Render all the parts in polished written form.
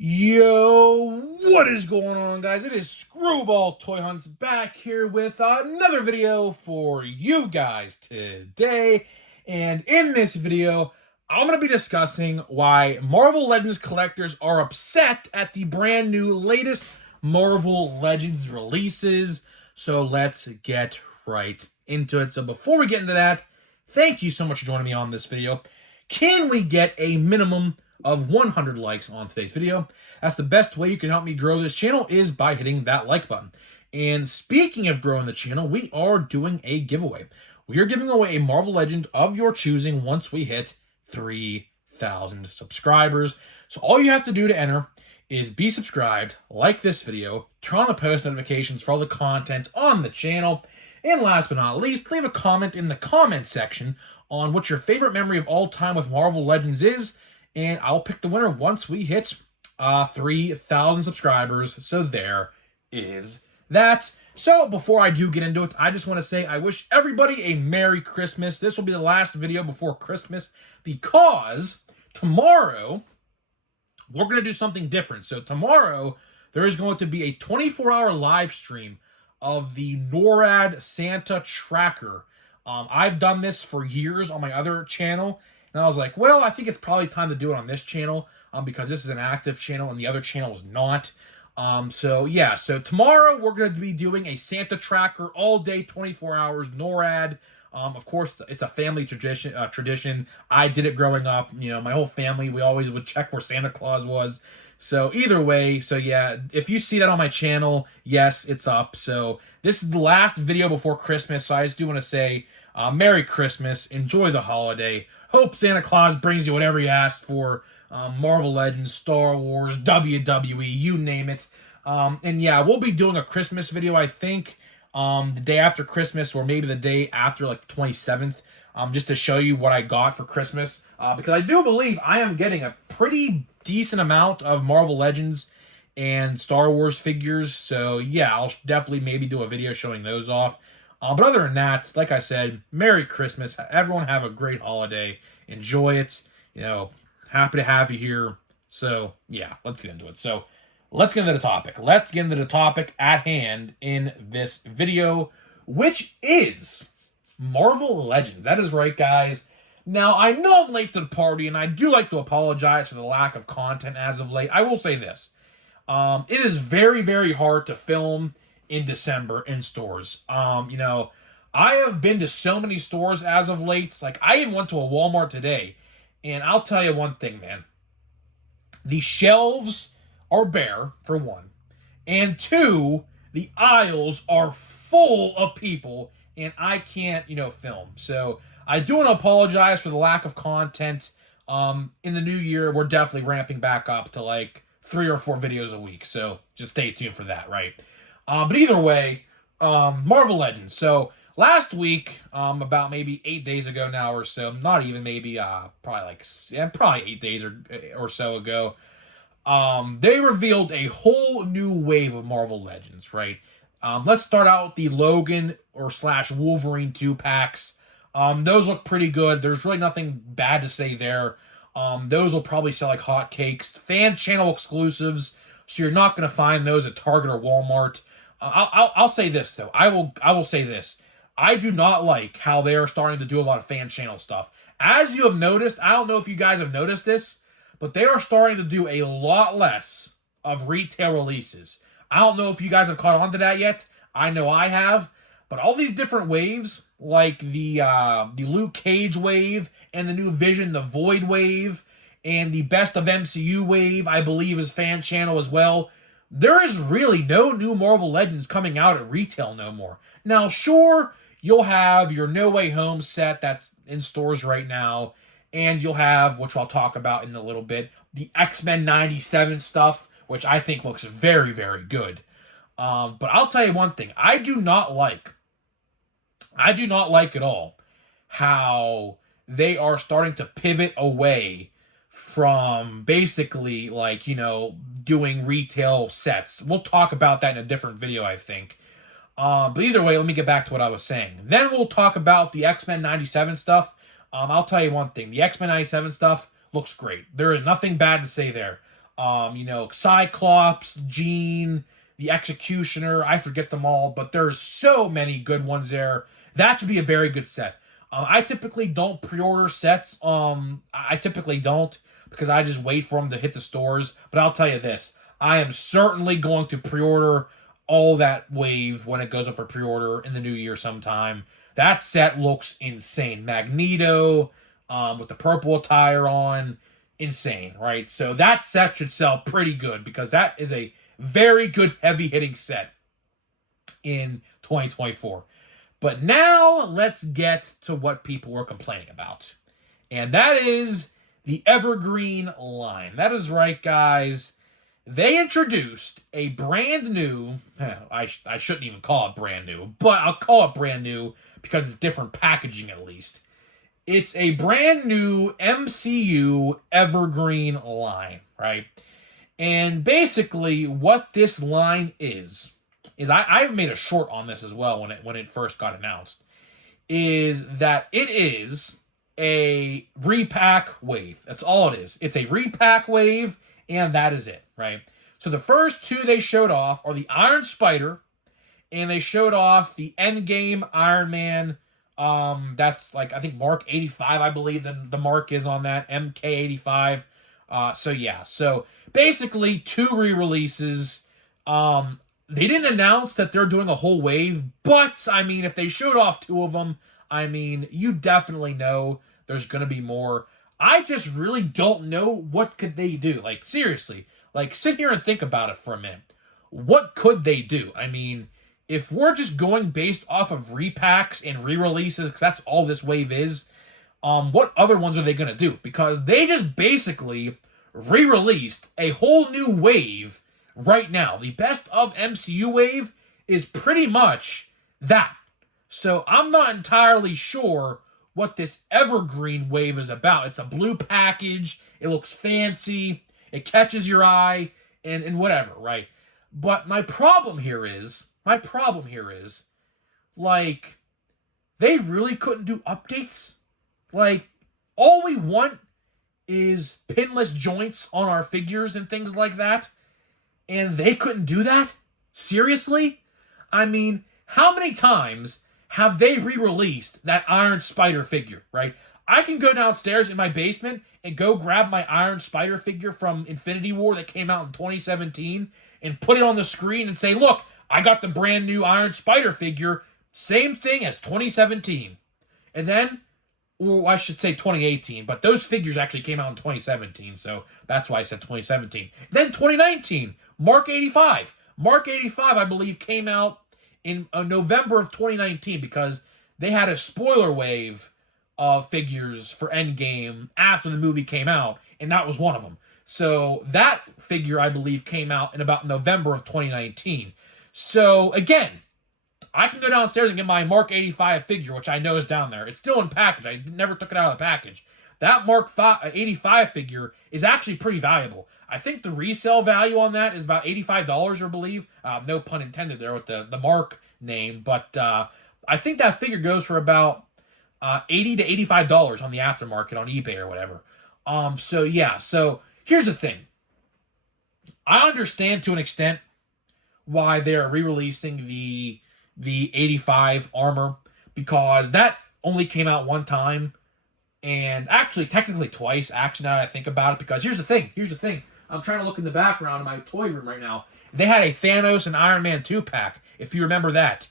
Yo, what is going on, guys? It is Screwball Toy Hunts back here with another video for you guys today. And in this video, I'm going to be discussing why Marvel Legends collectors are upset at the brand new latest Marvel Legends releases. So let's get right into it. So before we get into that, thank you so much for joining me on this video. Can we get a minimum of 100 likes on today's video? That's the best way you can help me grow this channel, is by hitting that like button. And speaking of growing the channel, we are doing a giveaway. We are giving away a Marvel Legend of your choosing once we hit 3,000 subscribers. So all you have to do to enter is be subscribed, like this video, turn on the post notifications for all the content on the channel, and last but not least, leave a comment in the comment section on what your favorite memory of all time with Marvel Legends is, and I'll pick the winner once we hit 3,000 subscribers. So there is that. So before I do get into it, I just want to say I wish everybody a Merry Christmas. This will be the last video before Christmas because tomorrow we're going to do something different. So tomorrow there is going to be a 24-hour live stream of the NORAD Santa Tracker. I've done this for years on my other channel, and I was like, well, I think it's probably time to do it on this channel because this is an active channel and the other channel is not. So tomorrow we're going to be doing a Santa Tracker all day, 24 hours, NORAD. Of course, it's a family tradition. I did it growing up. You know, my whole family, we always would check where Santa Claus was. So either way, so yeah, if you see that on my channel, yes, it's up. So this is the last video before Christmas, so I just do want to say Merry Christmas, enjoy the holiday. Hope Santa Claus brings you whatever you asked for. Marvel Legends, Star Wars, WWE, you name it. And yeah, we'll be doing a Christmas video, I think, the day after Christmas, or maybe the day after, like, 27th, just to show you what I got for Christmas. Because I do believe I am getting a pretty decent amount of Marvel Legends and Star Wars figures. So yeah, I'll definitely maybe do a video showing those off. But other than that, like I said, Merry Christmas. Everyone have a great holiday. Enjoy it. You know, happy to have you here. So yeah, let's get into it. So let's get into the topic. Let's get into the topic at hand in this video, which is Marvel Legends. That is right, guys. Now, I know I'm late to the party, and I do like to apologize for the lack of content as of late. I will say this. It is very, very hard to film in December in stores. You know, I have been to so many stores as of late. Like, I even went to a Walmart today, and I'll tell you one thing, man. The shelves are bare, for one. And two, the aisles are full of people, and I can't, film. So I do want to apologize for the lack of content. In the new year, we're definitely ramping back up to like 3 or 4 videos a week. So just stay tuned for that, right? But either way, Marvel Legends. So last week, about maybe 8 days ago now or so, not even maybe, probably 8 days or so ago, they revealed a whole new wave of Marvel Legends, right? Let's start out with the Logan or / Wolverine 2-packs. Those look pretty good. There's really nothing bad to say there. Those will probably sell like hotcakes. Fan channel exclusives, so you're not going to find those at Target or Walmart. I'll say this though. I will say this. I do not like how they are starting to do a lot of fan channel stuff. As you have noticed, I don't know if you guys have noticed this, but they are starting to do a lot less of retail releases. I don't know if you guys have caught on to that yet. I know I have. But all these different waves, like the Luke Cage wave, and the new Vision, the Void wave, and the Best of MCU wave, I believe is fan channel as well. There is really no new Marvel Legends coming out at retail no more. Now, sure, you'll have your No Way Home set that's in stores right now, and you'll have, which I'll talk about in a little bit, the X-Men 97 stuff, which I think looks very, very good. But I'll tell you one thing. I do not like at all how they are starting to pivot away from basically, like, doing retail sets. We'll talk about that in a different video, I think. But either way, let me get back to what I was saying. Then we'll talk about the X-Men 97 stuff. I'll tell you one thing. The X-Men 97 stuff looks great. There is nothing bad to say there. You know, Cyclops, Jean, the Executioner. I forget them all, but there's so many good ones there. That should be a very good set. I typically don't pre-order sets. I typically don't because I just wait for them to hit the stores. But I'll tell you this: I am certainly going to pre-order all that wave when it goes up for pre-order in the new year sometime. That set looks insane. Magneto, with the purple attire on, insane, right? So that set should sell pretty good because that is a very good heavy-hitting set in 2024. But now let's get to what people were complaining about. And that is the Evergreen line. That is right, guys. They introduced a brand new, I shouldn't even call it brand new, but I'll call it brand new because it's different packaging at least. It's a brand new MCU Evergreen line, right? And basically what this line is I've made a short on this as well when it first got announced, is that it is a repack wave. That's all it is. It's a repack wave, and that is it, right? So the first two they showed off are the Iron Spider, and they showed off the Endgame Iron Man. That's like, I think Mark 85, I believe the mark is on that, MK85. So yeah, so basically two re-releases. They didn't announce that they're doing a whole wave, but, I mean, if they showed off two of them, I mean, you definitely know there's going to be more. I just really don't know what could they do. Like, seriously, like, sit here and think about it for a minute. What could they do? I mean, if we're just going based off of repacks and re-releases, because that's all this wave is, what other ones are they going to do? Because they just basically re-released a whole new wave right now. The best of MCU wave is pretty much that. So I'm not entirely sure what this Evergreen wave is about. It's a blue package. It looks fancy. It catches your eye and whatever, right? But my problem here is, like, they really couldn't do updates. Like, all we want is pinless joints on our figures and things like that. And they couldn't do that? Seriously? I mean, how many times have they re-released that Iron Spider figure, right? I can go downstairs in my basement and go grab my Iron Spider figure from Infinity War that came out in 2017 and put it on the screen and say, look, I got the brand new Iron Spider figure, same thing as 2017. And then, or I should say 2018, but those figures actually came out in 2017, so that's why I said 2017. Then 2019, Mark 85. Mark 85, I believe, came out in November of 2019 because they had a spoiler wave of figures for Endgame after the movie came out, and that was one of them. So that figure, I believe, came out in about November of 2019. So, again, I can go downstairs and get my Mark 85 figure, which I know is down there. It's still in package. I never took it out of the package. That Mark 85 figure is actually pretty valuable. I think the resale value on that is about $85, I believe. No pun intended there with the Mark name. But I think that figure goes for about $80 to $85 on the aftermarket on eBay or whatever. So, yeah. So, here's the thing. I understand to an extent why they're re-releasing the 85 armor, because that only came out one time, and actually technically twice, actually, now that I think about it, because here's the thing, I'm trying to look in the background of my toy room right now. They had a Thanos and Iron Man 2 pack, if you remember that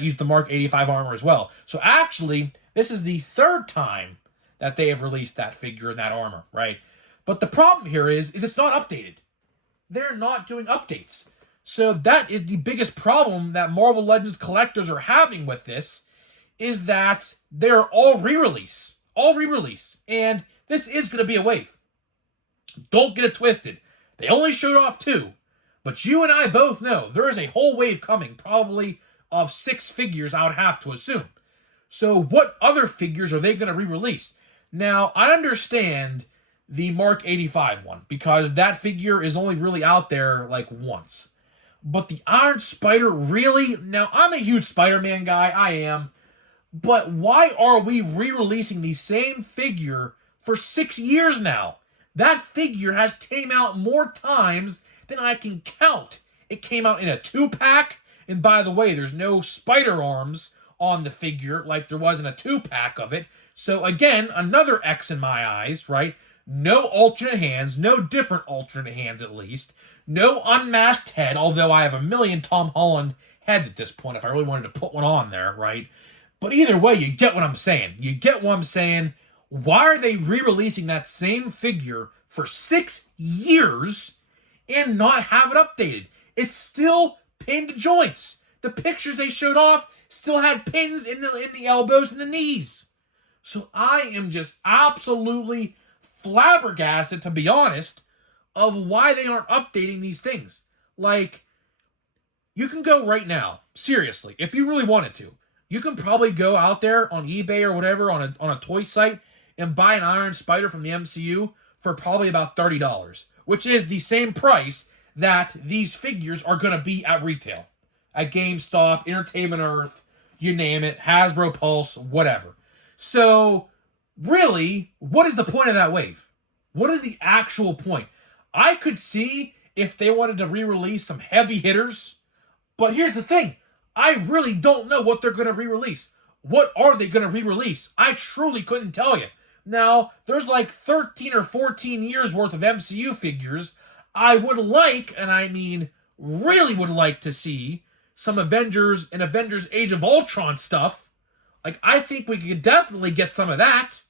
used the Mark 85 armor as well. So actually, this is the third time that they have released that figure and that armor, right? But the problem here is it's not updated. They're not doing updates. So that is the biggest problem that Marvel Legends collectors are having with this, is that they're all re-release. And this is going to be a wave. Don't get it twisted. They only showed off two. But you and I both know there is a whole wave coming, probably of 6 figures, I would have to assume. So what other figures are they going to re-release? Now, I understand the Mark 85 one, because that figure is only really out there like once. But the Iron Spider, really? Now, I'm a huge Spider-Man guy, I am. But why are we re-releasing the same figure for 6 years now? That figure has came out more times than I can count. It came out in a 2-pack, and by the way, there's no spider arms on the figure like there was in a 2-pack of it. So again, another X in my eyes, right? No alternate hands, no different alternate hands at least. No unmasked head, although I have a million Tom Holland heads at this point if I really wanted to put one on there, right? But either way, you get what I'm saying. You get what I'm saying. Why are they re-releasing that same figure for 6 years and not have it updated? It's still pinned joints. The pictures they showed off still had pins in the elbows and the knees. So I am just absolutely flabbergasted, to be honest, of why they aren't updating these things. Like, you can go right now, seriously, if you really wanted to. You can probably go out there on eBay or whatever on a toy site and buy an Iron Spider from the MCU for probably about $30, which is the same price that these figures are going to be at retail. At GameStop, Entertainment Earth, you name it, Hasbro Pulse, whatever. So, really, what is the point of that wave? What is the actual point? I could see if they wanted to re-release some heavy hitters, but here's the thing. I really don't know what they're going to re-release. What are they going to re-release? I truly couldn't tell you. Now, there's like 13 or 14 years worth of MCU figures. I would like, and I mean really would like to see some Avengers and Avengers Age of Ultron stuff. Like, I think we could definitely get some of that.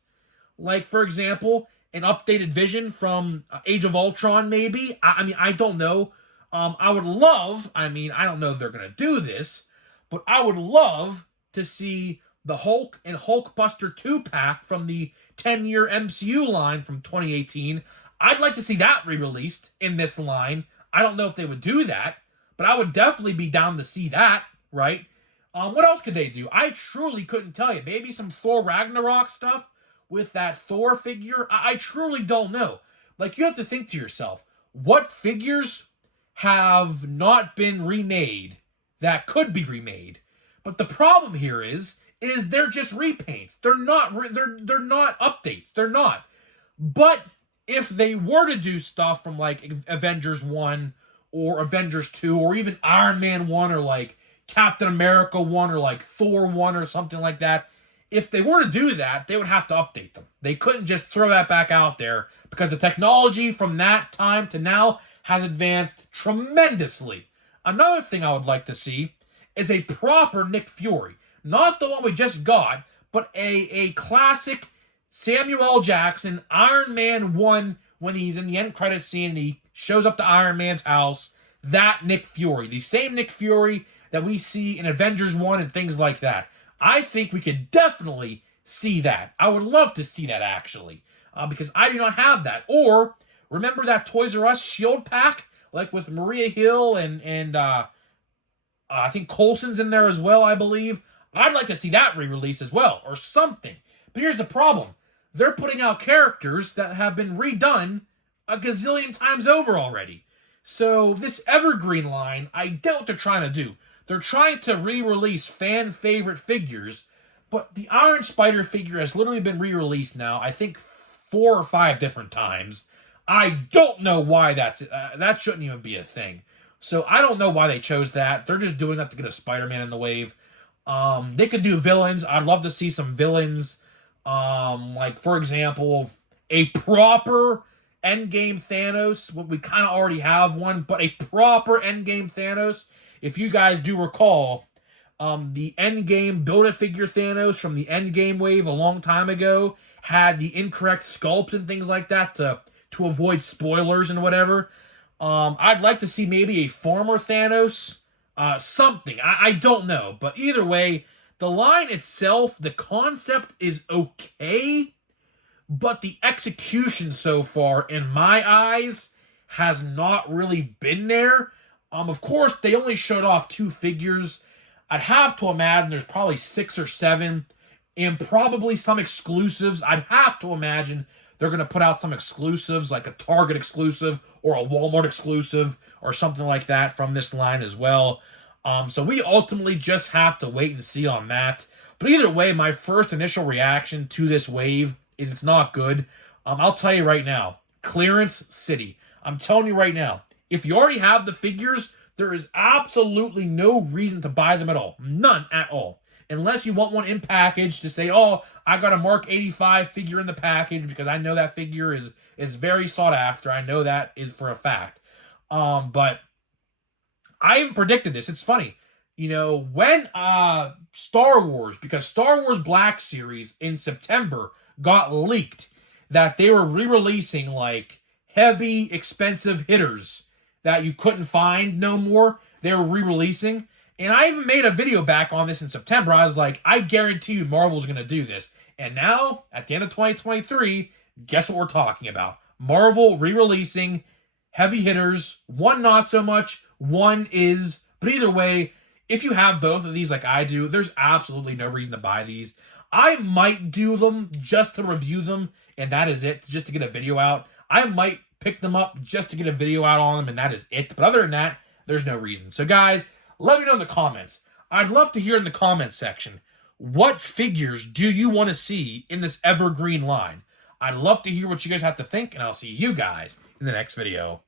Like, for example, an updated Vision from Age of Ultron, maybe. I mean, I don't know. I would love, I mean, I don't know if they're going to do this, but I would love to see the Hulk and Hulkbuster 2-pack from the 10-year MCU line from 2018. I'd like to see that re-released in this line. I don't know if they would do that, but I would definitely be down to see that, right? What else could they do? I truly couldn't tell you. Maybe some Thor Ragnarok stuff with that Thor figure. I truly don't know. Like, you have to think to yourself, what figures have not been remade that could be remade? But the problem here is they're just repaints. They're not updates. They're not. But if they were to do stuff from like Avengers 1 or Avengers 2 or even Iron Man 1 or like Captain America 1 or like Thor 1 or something like that, if they were to do that, they would have to update them. They couldn't just throw that back out there because the technology from that time to now has advanced tremendously. Another thing I would like to see is a proper Nick Fury. Not the one we just got, but a classic Samuel L. Jackson Iron Man 1 when he's in the end credits scene and he shows up to Iron Man's house. That Nick Fury. The same Nick Fury that we see in Avengers 1 and things like that. I think we could definitely see that. I would love to see that, actually. Because I do not have that. Or, remember that Toys R Us Shield pack? Like with Maria Hill and I think Coulson's in there as well, I believe. I'd like to see that re-release as well. Or something. But here's the problem. They're putting out characters that have been redone a gazillion times over already. So this Evergreen line, I get what they're trying to do. They're trying to re-release fan-favorite figures, but the Iron Spider figure has literally been re-released now, I think 4 or 5 different times. I don't know why that shouldn't even be a thing. So I don't know why they chose that. They're just doing that to get a Spider-Man in the wave. They could do villains. I'd love to see some villains. Like, for example, a proper Endgame Thanos. We kind of already have one, but a proper Endgame Thanos. If you guys do recall, the Endgame Build-A-Figure Thanos from the Endgame wave a long time ago had the incorrect sculpts and things like that to avoid spoilers and whatever. I'd like to see maybe a former Thanos. Something. I don't know. But either way, the line itself, the concept is okay, but the execution so far, in my eyes, has not really been there. Of course, they only showed off 2 figures. I'd have to imagine there's probably 6 or 7, and probably some exclusives. I'd have to imagine they're going to put out some exclusives, like a Target exclusive or a Walmart exclusive or something like that from this line as well. So we ultimately just have to wait and see on that. But either way, my first initial reaction to this wave is it's not good. I'll tell you right now, Clearance City. I'm telling you right now, if you already have the figures, there is absolutely no reason to buy them at all. None at all. Unless you want one in package to say, oh, I got a Mark 85 figure in the package because I know that figure is very sought after. I know that is for a fact. But I even predicted this. It's funny. When Star Wars, because Star Wars Black Series in September got leaked that they were re-releasing like heavy, expensive hitters that you couldn't find no more. They were re-releasing. And I even made a video back on this in September. I was like, I guarantee you Marvel's going to do this. And now, at the end of 2023, guess what we're talking about? Marvel re-releasing heavy hitters. One not so much, one is. But either way, if you have both of these like I do, there's absolutely no reason to buy these. I might do them just to review them, and that is it, just to get a video out. I might pick them up just to get a video out on them, and that is it. But other than that, there's no reason. So guys, let me know in the comments. I'd love to hear in the comments section, what figures do you want to see in this Evergreen line? I'd love to hear what you guys have to think, and I'll see you guys in the next video.